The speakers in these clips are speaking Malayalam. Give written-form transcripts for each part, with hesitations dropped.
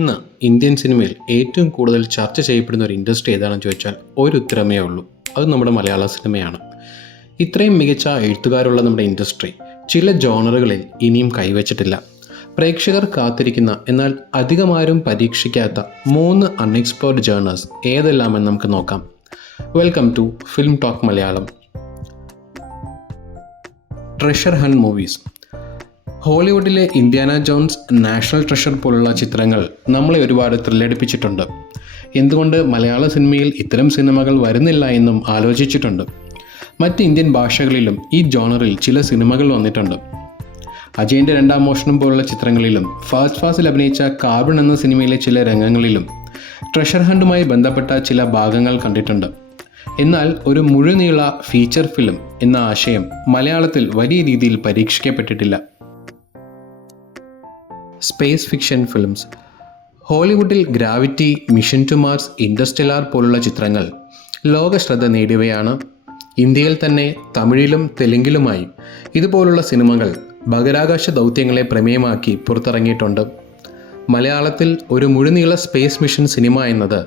ഇന്ന് ഇന്ത്യൻ സിനിമയിൽ ഏറ്റവും കൂടുതൽ ചർച്ച ചെയ്യപ്പെടുന്ന ഒരു ഇൻഡസ്ട്രി ഏതാണെന്ന് ചോദിച്ചാൽ ഒരു ഉത്തരമേ ഉള്ളൂ. അത് നമ്മുടെ മലയാള സിനിമയാണ്. ഇത്രയും മികച്ച എഴുത്തുകാരുള്ള നമ്മുടെ ഇൻഡസ്ട്രി ചില ജോണറുകളിൽ ഇനിയും കൈവച്ചിട്ടില്ല. പ്രേക്ഷകർ കാത്തിരിക്കുന്ന എന്നാൽ അധികമാരും പരീക്ഷിക്കാത്ത 3 അൺഎക്സ്പ്ലോർഡ് ജേണേഴ്സ് ഏതെല്ലാമെന്ന് നമുക്ക് നോക്കാം. Welcome to film talk Malayalam. Treasure hunt movies. ഹോളിവുഡിലെ ഇന്ത്യാന ജോൺസ്, നാഷണൽ ട്രഷർ പോലുള്ള ചിത്രങ്ങൾ നമ്മളെ ഒരുപാട് ത്രില്ലടിപ്പിച്ചിട്ടുണ്ട്. എന്തുകൊണ്ട് മലയാള സിനിമയിൽ ഇത്തരം സിനിമകൾ വരുന്നില്ല എന്നും ആലോചിച്ചിട്ടുണ്ട്. മറ്റ് ഇന്ത്യൻ ഭാഷകളിലും ഈ ജോണറിൽ ചില സിനിമകൾ വന്നിട്ടുണ്ട്. അജയൻ്റെ രണ്ടാം മോഷണം പോലുള്ള ചിത്രങ്ങളിലും ഫാസ്റ്റ് ഫാസിൽ അഭിനയിച്ച കാർബൺ എന്ന സിനിമയിലെ ചില രംഗങ്ങളിലും ട്രഷർ ഹണ്ടുമായി ബന്ധപ്പെട്ട ചില ഭാഗങ്ങൾ കണ്ടിട്ടുണ്ട്. എന്നാൽ ഒരു മുഴുനീള ഫീച്ചർ ഫിലിം എന്ന ആശയം മലയാളത്തിൽ വലിയ രീതിയിൽ പരീക്ഷിക്കപ്പെട്ടിട്ടില്ല. Space fiction films. ഹോളിവുഡിൽ gravity, mission to Mars, Interstellar പോലുള്ള ചിത്രങ്ങൾ ലോക ശ്രദ്ധ നേടിയവയാണ്. ഇന്ത്യയിൽ തന്നെ തമിഴിലും തെലുങ്കിലുമായി ഇതുപോലുള്ള സിനിമകൾ ബഹിരാകാശ ദൗത്യങ്ങളെ പ്രമേയമാക്കി പുറത്തിറങ്ങിയിട്ടുണ്ട്. മലയാളത്തിൽ ഒരു മുഴുനീള സ്പേസ് മിഷൻ സിനിമ എന്നത്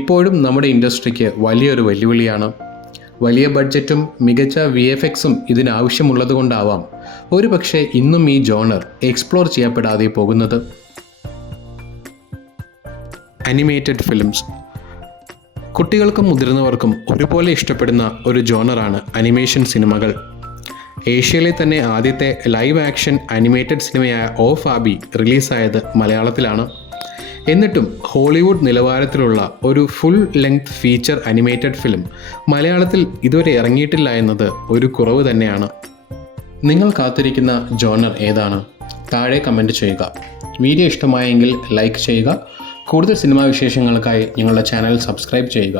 ഇപ്പോഴും നമ്മുടെ ഇൻഡസ്ട്രിക്ക് വലിയൊരു വെല്ലുവിളിയാണ്. വലിയ ബഡ്ജറ്റും മികച്ച VFXും ഇതിനാവശ്യമുള്ളതുകൊണ്ടാവാം ഒരു പക്ഷേ ഇന്നും ഈ ജോണർ എക്സ്പ്ലോർ ചെയ്യപ്പെടാതെ പോകുന്നത്. Animated films. കുട്ടികൾക്കും മുതിർന്നവർക്കും ഒരുപോലെ ഇഷ്ടപ്പെടുന്ന ഒരു ജോണറാണ് അനിമേഷൻ സിനിമകൾ. ഏഷ്യയിലെ തന്നെ ആദ്യത്തെ ലൈവ് ആക്ഷൻ അനിമേറ്റഡ് സിനിമയായ ഓ ഫാബി റിലീസായത് മലയാളത്തിലാണ്. എന്നിട്ടും ഹോളിവുഡ് നിലവാരത്തിലുള്ള ഒരു full length feature animated film മലയാളത്തിൽ ഇതുവരെ ഇറങ്ങിയിട്ടില്ല എന്നത് ഒരു കുറവ് തന്നെയാണ്. നിങ്ങൾ കാത്തിരിക്കുന്ന ജോണർ ഏതാണ്? താഴെ കമൻറ്റ് ചെയ്യുക. വീഡിയോ ഇഷ്ടമായെങ്കിൽ ലൈക്ക് ചെയ്യുക. കൂടുതൽ സിനിമാ വിശേഷങ്ങൾക്കായി ഞങ്ങളുടെ ചാനൽ സബ്സ്ക്രൈബ് ചെയ്യുക.